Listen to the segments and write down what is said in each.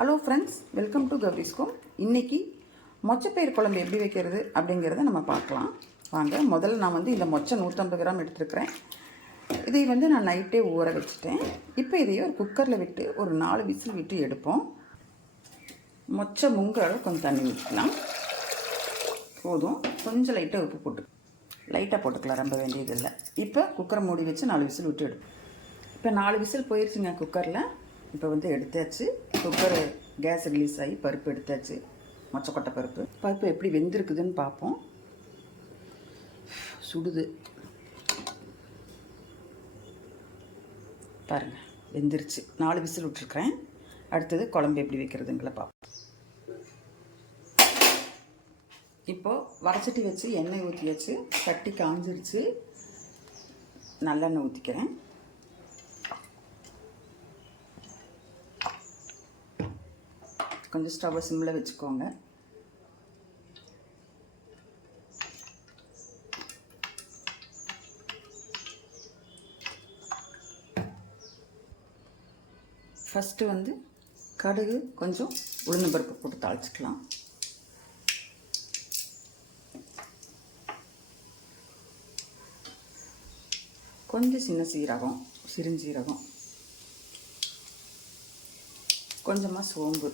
Hello friends welcome to கௌரிஸ்கோம் இன்றைக்கி மொச்சப்பயிர் குழம்பு எப்படி வைக்கிறது அப்படிங்கிறத நம்ம பார்க்கலாம். வாங்க முதல்ல நான் வந்து இந்த மொச்சை நூற்றம்பது கிராம் எடுத்துருக்கிறேன். இதை வந்து நான் நைட்டே ஊற வச்சுட்டேன். இப்போ இதையே ஒரு குக்கரில் விட்டு ஒரு நாலு விசில் விட்டு எடுப்போம். மொச்சை முங்க கொஞ்சம் தண்ணி ஊற்றிக்கலாம் போதும். கொஞ்சம் லைட்டாக உப்பு போட்டு லைட்டாக போட்டுக்கலாம். ரொம்ப வேண்டியதில்லை இப்போ குக்கரை மூடி வச்சு நாலு விசில் விட்டு எடுப்போம் இப்போ நாலு விசில் போயிருச்சுங்க குக்கரில். இப்போ வந்து எடுத்தாச்சு. குக்கர் கேஸ் ரிலீஸ் ஆகி பருப்பு எடுத்தாச்சு. மொச்சக்கொட்டை பருப்பு. பருப்பு எப்படி வெந்திருக்குதுன்னு பார்ப்போம் சுடுது. பாருங்கள் வெந்துருச்சு. நாலு விசில் விட்டுருக்குறேன். அடுத்தது குழம்பு எப்படி வைக்கிறதுங்களை பார்ப்போம் இப்போது வடச்சட்டி வச்சு எண்ணெய் ஊற்றியாச்சு சட்டி காஞ்சிருச்சு. நல்லெண்ணெய் ஊற்றிக்கிறேன் கொஞ்சம் ஸ்டவ்வை சிம்மில் வச்சுக்கோங்க. ஃபஸ்ட்டு வந்து கடுகு கொஞ்சம் உளுந்து பருப்பு போட்டு தாளிச்சிக்கலாம். கொஞ்சம் சின்ன சீரகம் சிறுஞ்சீரகம். கொஞ்சமாக சோம்பு.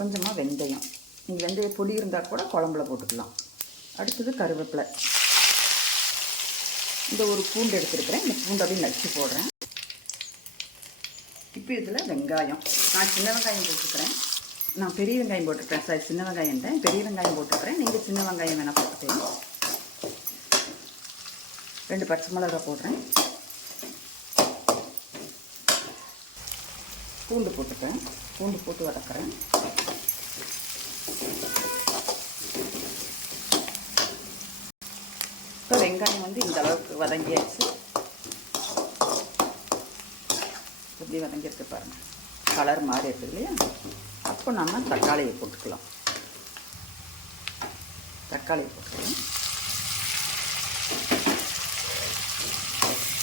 கொஞ்சமாக வெந்தயம். நீங்கள் வெந்தய புளி இருந்தால் கூட குழம்புல போட்டுக்கலாம். அடுத்தது கருவேப்பிலை. இந்த ஒரு பூண்டு எடுத்துருக்கிறேன். இந்த பூண்டு அப்படியே நச்சு போடுறேன். இப்போ இதில் வெங்காயம். நான் சின்ன வெங்காயம் போட்டுக்கிறேன். நான் பெரிய வெங்காயம் போட்டிருக்கேன் சார் சின்ன வெங்காயம் தான் பெரிய வெங்காயம் போட்டுக்கிறேன். நீங்கள் சின்ன வெங்காயம் வேணால் போட்டுக்கலாம். ரெண்டு பச்சை மிளகாய் போடுறேன். பூண்டு போட்டுக்கிறேன். பூண்டு போட்டு வதக்குறேன். இப்போ வெங்காயம் வந்து இந்த அளவுக்கு வதங்கியாச்சு. எப்படி வதங்கியிருக்கு பாருங்கள் கலர் மாறி இருக்குது இல்லையா? அப்போ நம்ம தக்காளியை போட்டுக்கலாம். தக்காளியை போட்டுக்கலாம்.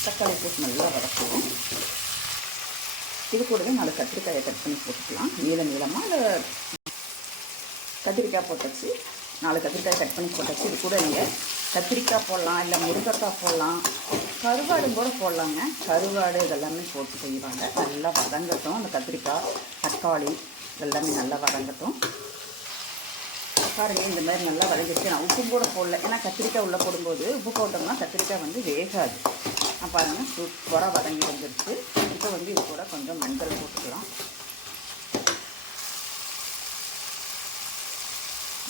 தக்காளி போட்டு நல்லா வதக்குவோம். இது கூடவே நாலு கத்திரிக்காயை கட் பண்ணி போட்டுக்கலாம். நீள நீளமாக இல்லை கத்திரிக்காய் போட்டாச்சு. நாலு கத்திரிக்காய் கட் பண்ணி போட்டாச்சு. இது கூட நீங்கள் கத்திரிக்காய் போடலாம் இல்லை முருங்கைக்காய் போடலாம். கருவாடு கூட போடலாங்க. கருவாடு இதெல்லாமே போட்டு செய்வாங்க. நல்லா வதங்கட்டும். அந்த கத்திரிக்காய் தக்காளி இதெல்லாமே நல்லா வதங்கட்டும். பாருங்கள் இந்த மாதிரி நல்லா வதங்கிடுச்சு. நான் உப்பு கூட போடல. ஏன்னா கத்திரிக்காய் உள்ளே போடும்போது உப்பு போட்டோம்னா கத்திரிக்காய் வந்து வேகாது. நான் பாருங்கள் சூப்பராக வதங்கி வந்துடுச்சு. இப்போ வந்து இது கூட கொஞ்சம் மஞ்சள் போட்டுக்கலாம்.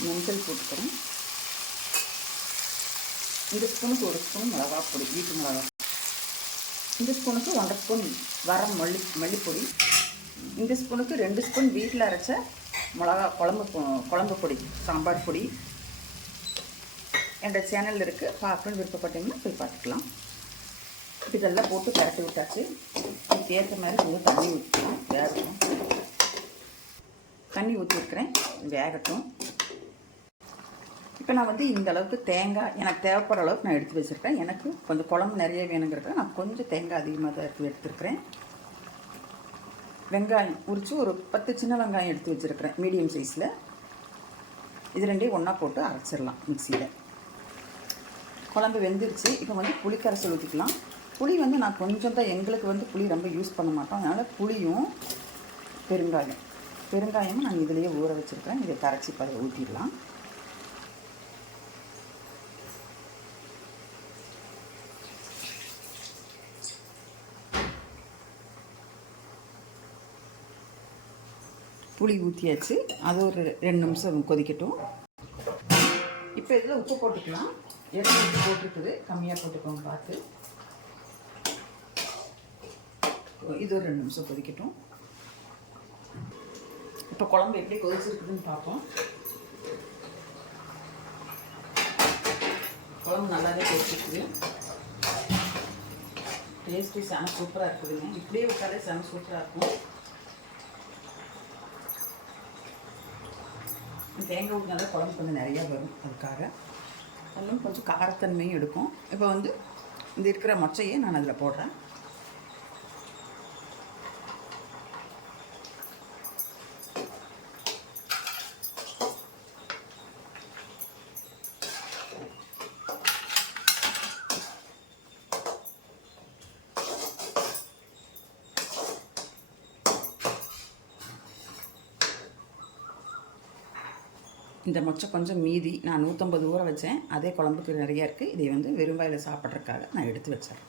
மஞ்சள் போட்டுக்கிறேன். இந்த ஸ்பூனுக்கு ஒரு ஸ்பூன் மிளகா பொடி வீட்டு மிளகா. இந்த ஸ்பூனுக்கு ஒன்றரை ஸ்பூன் வர மல்லி மல்லிப்பொடி. இந்த ஸ்பூனுக்கு ரெண்டு ஸ்பூன் வீட்டில் அரைச்ச மிளகா குழம்பு குழம்பு பொடி சாம்பார் பொடி. என்ற சேனல் இருக்குது பார்க்கணும்னு விருப்பப்பட்டீங்கன்னா போய் பார்த்துக்கலாம். இதெல்லாம் போட்டு கரட்டி விட்டாச்சு. இதுக்கு ஏற்ற மாதிரி கொஞ்சம் தண்ணி ஊற்றிக்கலாம் வேகட்டும். தண்ணி ஊற்றிருக்கிறேன் வேகட்டும். இப்போ நான் வந்து இந்த அளவுக்கு தேங்காய் எனக்கு தேவைப்படுற அளவுக்கு நான் எடுத்து வச்சுருக்கேன். எனக்கு கொஞ்சம் குழம்பு நிறைய வேணுங்கிறத நான் கொஞ்சம் தேங்காய் அதிகமாக தான் எடுத்து எடுத்துருக்கிறேன். வெங்காயம் உரித்து ஒரு பத்து சின்ன வெங்காயம் எடுத்து வச்சுருக்கிறேன் மீடியம் சைஸில். இது ரெண்டையும் ஒன்றா போட்டு அரைச்சிடலாம் மிக்சியில். குழம்பு வெந்துருச்சு. இப்போ வந்து புளி கரைசல் ஊற்றிக்கலாம் புளி வந்து நான் கொஞ்சம் தான் எங்களுக்கு வந்து புளி ரொம்ப யூஸ் பண்ண மாட்டோம். அதனால் புளியும் பெருங்காயம். பெருங்காயமும் நான் இதிலேயே ஊற வச்சுருக்கிறேன். இதை கரைச்சி இப்போ ஊற்றிடலாம் புளி ஊற்றியாச்சு அது ஒரு ரெண்டு நிமிஷம் கொதிக்கட்டும். இப்போ இதில் உப்பு போட்டுக்கலாம். எவ்வளோ உப்பு போட்டுருக்குது? கம்மியாக போட்டுக்கோங்க பார்த்து. இது ஒரு ரெண்டு நிமிஷம் கொதிக்கட்டும். இப்போ குழம்பு எப்படி கொதிச்சிருக்குதுன்னு பார்ப்போம். குழம்பு நல்லாவே கொதிச்சிருக்குது. டேஸ்ட்டு செம சூப்பராக இருக்குதுங்க. இப்படியே விட்டாலே செம சூப்பராக இருக்கும். தேங்காய் ஊற்றினால குழம்பு கொஞ்சம் நிறையா வரும் அதுக்காக. இன்னும் கொஞ்சம் காரத்தன்மையும் எடுக்கும். இப்போ வந்து இந்த இருக்கிற மொச்சையை நான் அதில் போடுறேன். இந்த மொச்சை கொஞ்சம் மீதி நான் நூற்றம்பது ஊற வச்சேன். அதே குழம்புக்கு நிறைய இருக்குது இதை வந்து வெறும் வாயில் சாப்பிட்றதுக்காக நான் எடுத்து வச்சேன்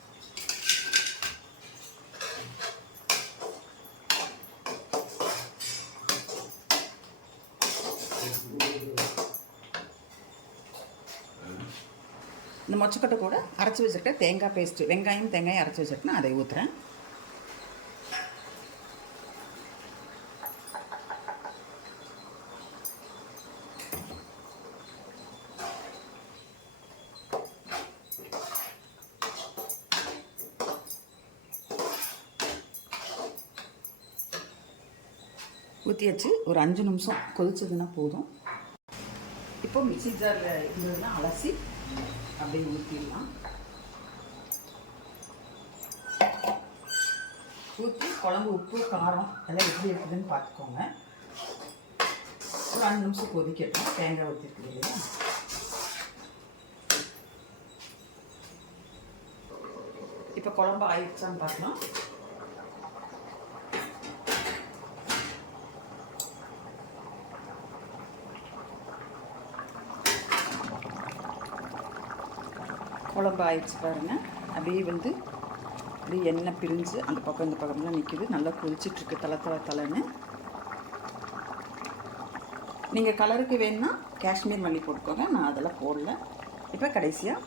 இந்த மொச்சக்கொட்டை கூட அரைச்சி வச்சுருக்க தேங்காய் பேஸ்ட்டு வெங்காயம் தேங்காயும் அரைச்சி வச்சுருக்கேன். அதை ஊற்றுறேன் ஊற்றியாச்சு ஒரு அஞ்சு நிமிஷம் கொதிச்சதுன்னா போதும். இப்போ மிக்சி ஜாரில் இருந்ததுன்னா அலசி அப்படியே ஊற்றிடலாம் ஊற்றி குழம்பு உப்பு காரம் எல்லாம் எப்படி இருக்குதுன்னு பார்த்துக்கோங்க. ஒரு அஞ்சு நிமிஷம் கொதிக்கட்டும். தேங்காய் ஊற்றிருக்கு இல்லையா? இப்போ குழம்பு ஆயிடுச்சான்னு பார்க்கலாம். குழம்பு ஆயிடுச்சு பாருங்கள் அப்படியே வந்து அப்படியே எண்ணெய் பிரிஞ்சு அந்த பக்கம் இந்த பக்கம்லாம் நிற்கிது நல்லா கொதிச்சிட்ருக்கு தலை தலை தலைன்னு. நீங்கள் கலருக்கு வேணும்னா காஷ்மீர் மல்லி போட்டுக்கோங்க. நான் அதெல்லாம் போடல. இப்போ கடைசியாக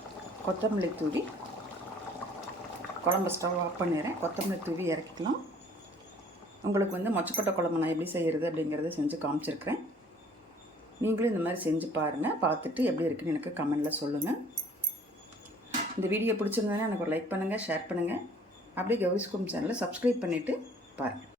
கொத்தமல்லி தூவி குழம்பு ஸ்டவ் ஆஃப் பண்ணிடுறேன். கொத்தமல்லி தூவி இறக்கிக்கலாம். உங்களுக்கு வந்து மொச்சக்கொட்டை குழம்பு நான் எப்படி செய்கிறது அப்படிங்கிறத செஞ்சு காமிச்சிருக்கிறேன். நீங்களும் இந்த மாதிரி செஞ்சு பாருங்கள் பார்த்துட்டு எப்படி இருக்குன்னு எனக்கு கமெண்டில் சொல்லுங்கள் இந்த வீடியோ பிடிச்சிருந்ததுன்னா எனக்கு ஒரு லைக் பண்ணுங்கள் ஷேர் பண்ணுங்கள் அப்படியே கௌரிஸ் குடும் சேனலை சப்ஸ்கிரைப் பண்ணிவிட்டு பாருங்கள்